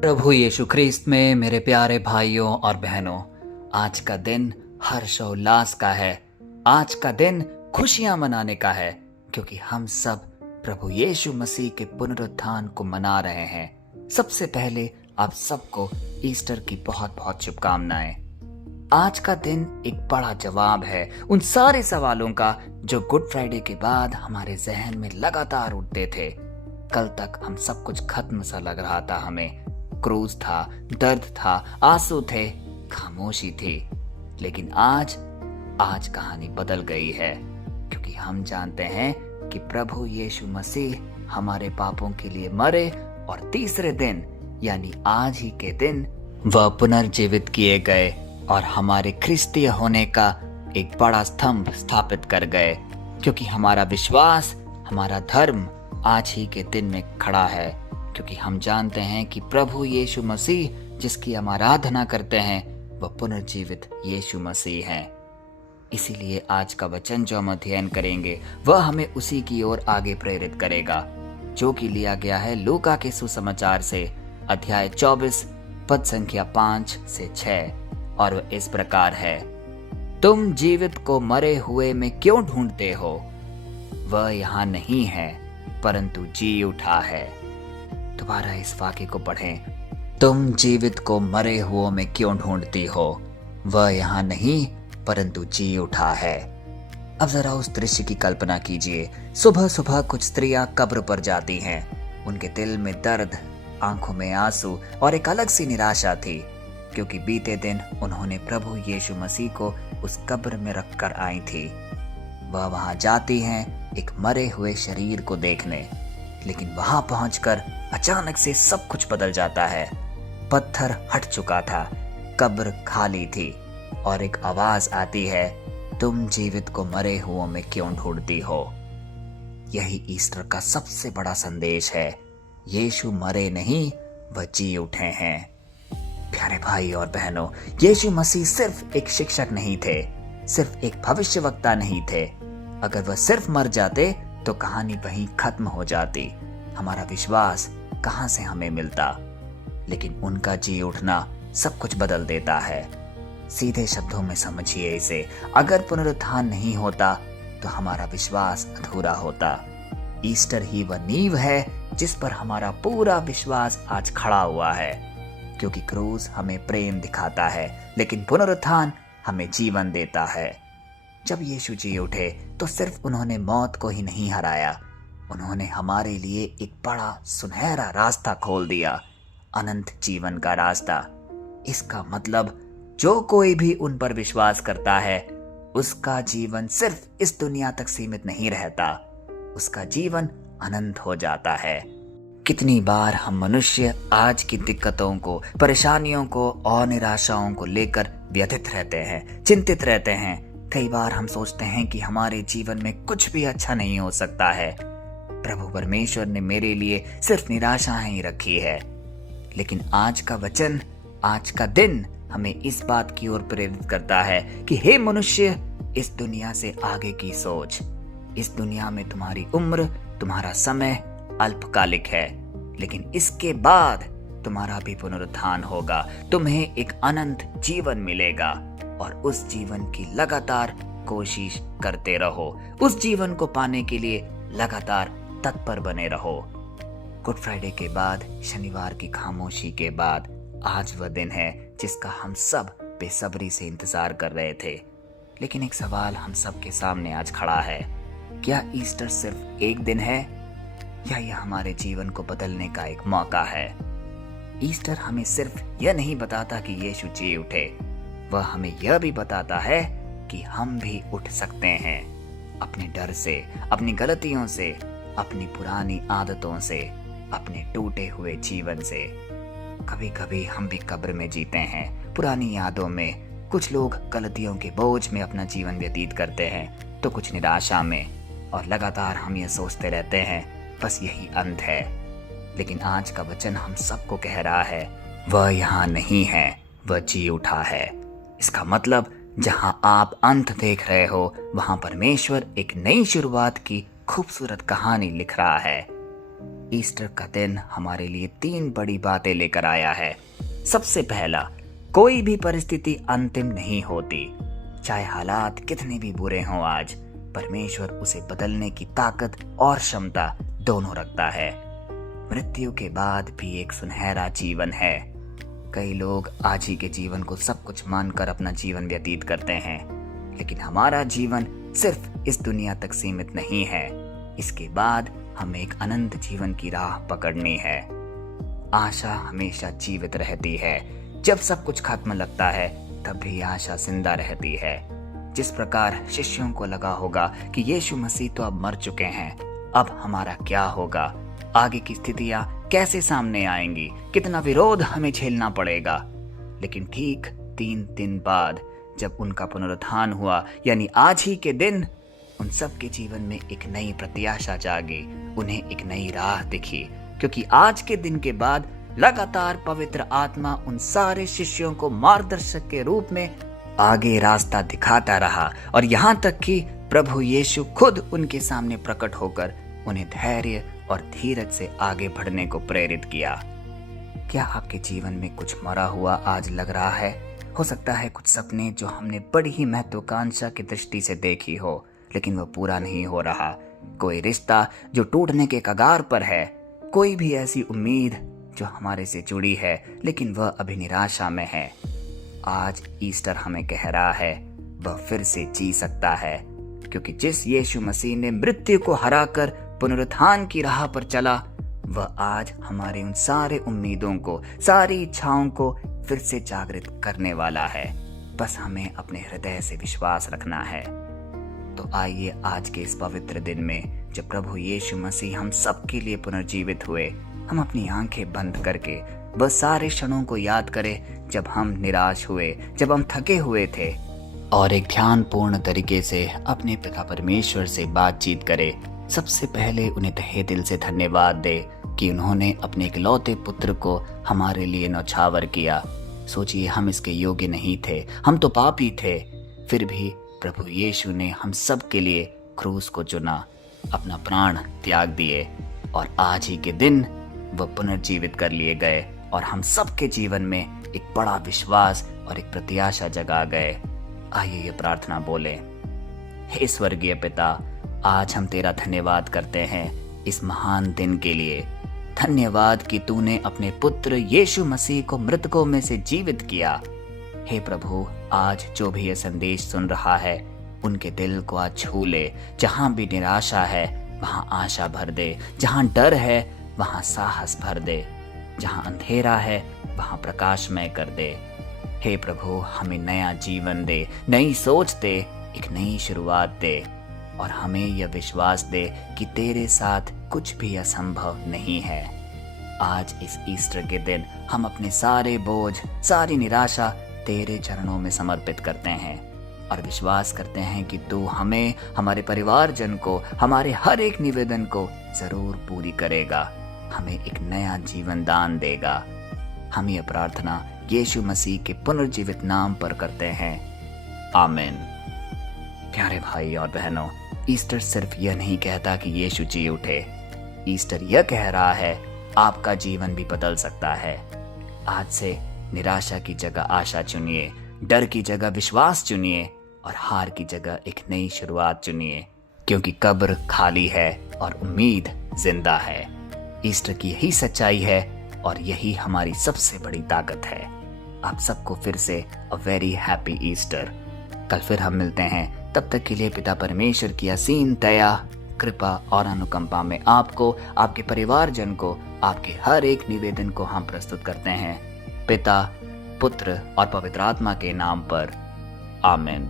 प्रभु यीशु ख्रीस्त में मेरे प्यारे भाइयों और बहनों, आज का दिन हर्षोल्लास का है। आज का दिन खुशियां मनाने का है, क्योंकि हम सब प्रभु यीशु मसीह के पुनरुत्थान को मना रहे हैं। सबसे पहले आप सबको ईस्टर की बहुत बहुत शुभकामनाएं। आज का दिन एक बड़ा जवाब है उन सारे सवालों का जो गुड फ्राइडे के बाद हमारे जहन में लगातार उठते थे। कल तक हम सब कुछ खत्म सा लग रहा था हमें। क्रूज था, दर्द था, आंसू थे, खामोशी थी। लेकिन आज कहानी बदल गई है, क्योंकि हम जानते हैं कि प्रभु यीशु मसीह हमारे पापों के लिए मरे और तीसरे दिन यानी आज ही के दिन वह पुनर्जीवित किए गए और हमारे ख्रिस्तीय होने का एक बड़ा स्तंभ स्थापित कर गए। क्योंकि हमारा विश्वास, हमारा धर्म आज ही के दिन में खड़ा है, क्योंकि हम जानते हैं कि प्रभु यीशु मसीह जिसकी हम आराधना करते हैं वह पुनर्जीवित यीशु मसीह हैं। इसीलिए आज का वचन जो हम अध्ययन करेंगे वह हमें उसी की ओर आगे प्रेरित करेगा, जो कि लिया गया है लूका के सुसमाचार से अध्याय 24 पद संख्या 5 से 6, और वह इस प्रकार है। तुम जीवित को मरे हुए में क्यों ढूंढते हो? वह यहाँ नहीं है, परंतु जी उठा है। दोबारा इस वाक्य को पढ़ें। तुम जीवित को मरे हुओं में क्यों ढूंढती हो? वह यहाँ नहीं, परंतु जी उठा है। अब जरा उस दृश्य की कल्पना कीजिए। सुबह सुबह कुछ स्त्रियां कब्र पर जाती हैं। उनके दिल में दर्द, आंखों में आंसू और एक अलग सी निराशा थी, क्योंकि बीते दिन उन्होंने प्रभु यीशु मसीह को उस कब्र में रखकर आई थी। वह वहां जाती हैं एक मरे हुए शरीर को देखने, लेकिन वहां पहुंचकर अचानक से सब कुछ बदल जाता है। पत्थर हट चुका था, कब्र खाली थी और एक आवाज आती है, तुम जीवित को मरे हुओं में क्यों ढूंढती हो? यही ईस्टर का सबसे बड़ा संदेश है। यीशु मरे नहीं, वह जी उठे हैं। प्यारे भाई और बहनों, यीशु मसीह सिर्फ एक शिक्षक नहीं थे, सिर्फ एक भविष्यवक्ता नहीं थे। अगर वह सिर्फ मर जाते तो कहानी वहीं खत्म हो जाती, हमारा विश्वास कहां से हमें मिलता। लेकिन उनका जी उठना सब कुछ बदल देता है। सीधे शब्दों में समझिए इसे, अगर पुनरुत्थान नहीं होता तो हमारा विश्वास अधूरा होता। ईस्टर ही वह नींव है जिस पर हमारा पूरा विश्वास आज खड़ा हुआ है, क्योंकि क्रूस हमें प्रेम दिखाता है, लेकिन पुनरुत्थान हमें जीवन देता है। जब यीशु जी उठे तो सिर्फ उन्होंने मौत को ही नहीं हराया, उन्होंने हमारे लिए एक बड़ा सुनहरा रास्ता खोल दिया, अनंत जीवन का रास्ता। इसका मतलब जो कोई भी उन पर विश्वास करता है उसका जीवन सिर्फ इस दुनिया तक सीमित नहीं रहता, उसका जीवन अनंत हो जाता है। कितनी बार हम मनुष्य आज की दिक्कतों को, परेशानियों को और निराशाओं को लेकर व्यथित रहते हैं, चिंतित रहते हैं। कई बार हम सोचते हैं कि हमारे जीवन में कुछ भी अच्छा नहीं हो सकता है। प्रभु परमेश्वर ने मेरे लिए सिर्फ निराशाएं ही रखी है। लेकिन आज का वचन, आज का दिन हमें इस बात की ओर प्रेरित करता है कि हे मनुष्य, इस दुनिया से आगे की सोच। इस दुनिया में तुम्हारी उम्र, तुम्हारा समय अल्पकालिक है, लेकिन इसके बाद तुम्हारा भी पुनरुत्थान होगा। तुम्हें एक अनंत जीवन मिलेगा और उस जीवन की लगातार कोशिश करते रहो। उस जीवन को पाने के लिए लगातार तत्पर बने रहो। गुड फ्राइडे के बाद, शनिवार की खामोशी के बाद, आज वह दिन है जिसका हम सब बेसब्री से इंतजार कर रहे थे। लेकिन एक सवाल हम सब के सामने आज खड़ा है, क्या ईस्टर सिर्फ एक दिन है या यह हमारे जीवन को बदलने का एक मौका है? ईस्टर हमें सिर्फ यह नहीं बताता कि यीशु जी उठे, वह हमें यह भी बताता है कि हम भी उठ सकते हैं। अपने डर से, अपनी गलतियों से, अपनी पुरानी आदतों से, अपने टूटे हुए जीवन से। कभी कभी हम भी कब्र में जीते हैं, पुरानी यादों में। कुछ लोग गलतियों के बोझ में अपना जीवन व्यतीत करते हैं, तो कुछ निराशा में, और लगातार हम ये सोचते रहते हैं बस यही अंत है। लेकिन आज का वचन हम सबको कह रहा है, वह यहाँ नहीं है, वह जी उठा है। इसका मतलब जहां आप अंत देख रहे हो, वहां परमेश्वर एक नई शुरुआत की खूबसूरत कहानी लिख रहा है। ईस्टर का दिन हमारे लिए 3 बड़ी बातें लेकर आया है। सबसे पहला, कोई भी परिस्थिति अंतिम नहीं होती। चाहे हालात कितने भी बुरे हों आज, परमेश्वर उसे बदलने की ताकत और क्षमता दोनों रखता है। मृत्यु के बाद भी एक सुनहरा जीवन है। कई लोग आज ही के जीवन को सब कुछ मानकर अपना जीवन व्यतीत करते हैं, लेकिन हमारा जीवन सिर्फ इस दुनिया तक सीमित नहीं है। इसके बाद हमें एक अनंत जीवन की राह पकड़नी है। आशा हमेशा जीवित रहती है। जब सब कुछ खत्म लगता है, तब भी आशा जिंदा रहती है। जिस प्रकार शिष्यों को लगा होगा कि यीशु मसीह तो अब मर चुके हैं, अब हमारा क्या होगा, आगे की स्थितियां कैसे सामने आएंगी, कितना विरोध हमें झेलना पड़ेगा। लेकिन ठीक 3 दिन बाद जब उनका पुनरुत्थान हुआ, यानी आज ही के दिन, उन सब के जीवन में एक नई प्रत्याशा जागी, उन्हें एक नई राह दिखी। क्योंकि आज के दिन के बाद लगातार पवित्र आत्मा उन सारे शिष्यों को मार्गदर्शक के रूप में आगे रास्ता दिखाता रहा, और यहाँ तक कि प्रभु यीशु खुद उनके सामने प्रकट होकर उन्हें धैर्य और धीरज से आगे बढ़ने को प्रेरित किया। क्या आपके जीवन में कुछ मरा हुआ आज लग रहा है? हो सकता है कुछ सपने जो हमने बड़ी ही महत्वाकांक्षा की दृष्टि से देखी हो, लेकिन वह पूरा नहीं हो रहा। कोई रिश्ता जो टूटने के कगार पर है, कोई भी ऐसी उम्मीद जो हमारे से जुड़ी है, लेकिन वह अभी निराशा में है। आज ईस्टर हमें कह रहा है, वह फिर से जी सकता है, क्योंकि जिस यीशु मसीह ने मृत्यु को हराकर पुनरुत्थान की राह पर चला, वह आज हमारे उन सारे उम्मीदों को, सारी इच्छाओं को फिर से जागृत करने वाला है। बस हमें अपने हृदय से विश्वास रखना है। तो आइए आज के इस पवित्र दिन में, जब प्रभु यीशु मसीह हम सब के लिए पुनर्जीवित हुए, हम अपनी आंखें बंद करके बस सारे क्षणों को याद करें जब हम निराश हुए, जब हम थके हुए थे, और एक ध्यानपूर्ण तरीके से अपने पिता परमेश्वर से बातचीत करें। सबसे पहले उन्हें तहे दिल से धन्यवाद दे कि उन्होंने अपने इकलौते पुत्र को हमारे लिए न्यौछावर किया। सोचिए, हम इसके योग्य नहीं थे, हम तो पापी थे, फिर भी प्रभु यीशु ने हम सब के लिए क्रूस को चुना, अपना प्राण त्याग दिए, और आज ही के दिन वह पुनर्जीवित कर लिए गए और हम सब के जीवन में एक बड़ा विश्वास और एक प्रत्याशा जगा गए। आइए ये प्रार्थना बोले। हे स्वर्गीय पिता, आज हम तेरा धन्यवाद करते हैं इस महान दिन के लिए। धन्यवाद कि तूने अपने पुत्र यीशु मसीह को मृतकों में से जीवित किया। हे प्रभु, आज जो भी ये संदेश सुन रहा है, उनके दिल को आज छू ले। जहां भी निराशा है, वहां आशा भर दे। जहां डर है, वहां साहस भर दे। जहां अंधेरा है, वहां प्रकाशमय कर दे। हे प्रभु, हमें नया जीवन दे, नई सोच दे, एक नई शुरुआत दे, और हमें यह विश्वास दे कि तेरे साथ कुछ भी असंभव नहीं है। आज इस ईस्टर के दिन हम अपने सारे बोझ, सारी निराशा तेरे चरणों में समर्पित करते हैं, और विश्वास करते हैं कि तू हमें, हमारे परिवारजन को, हमारे हर एक निवेदन को जरूर पूरी करेगा, हमें एक नया जीवन दान देगा। हम ये प्रार्थना यीशु मसीह के पुनर्जीवित नाम पर करते हैं, आमीन। प्यारे भाई और बहनों, ईस्टर सिर्फ यह नहीं कहता कि यीशु जी उठे। ईस्टर यह कह रहा है, आपका जीवन भी बदल सकता है। आज से निराशा की जगह आशा चुनिए, डर की जगह विश्वास चुनिए, और हार की जगह एक नई शुरुआत चुनिए, क्योंकि कब्र खाली है और उम्मीद जिंदा है। ईस्टर की यही सच्चाई है, और यही हमारी सबसे बड़ी ताकत है। आप सबको फिर से अ वेरी हैप्पी ईस्टर। कल फिर हम मिलते हैं। तब तक के लिए पिता परमेश्वर की असीम दया, कृपा और अनुकंपा में आपको, आपके परिवारजन को, आपके हर एक निवेदन को हम प्रस्तुत करते हैं, पिता, पुत्र और पवित्र आत्मा के नाम पर, आमीन।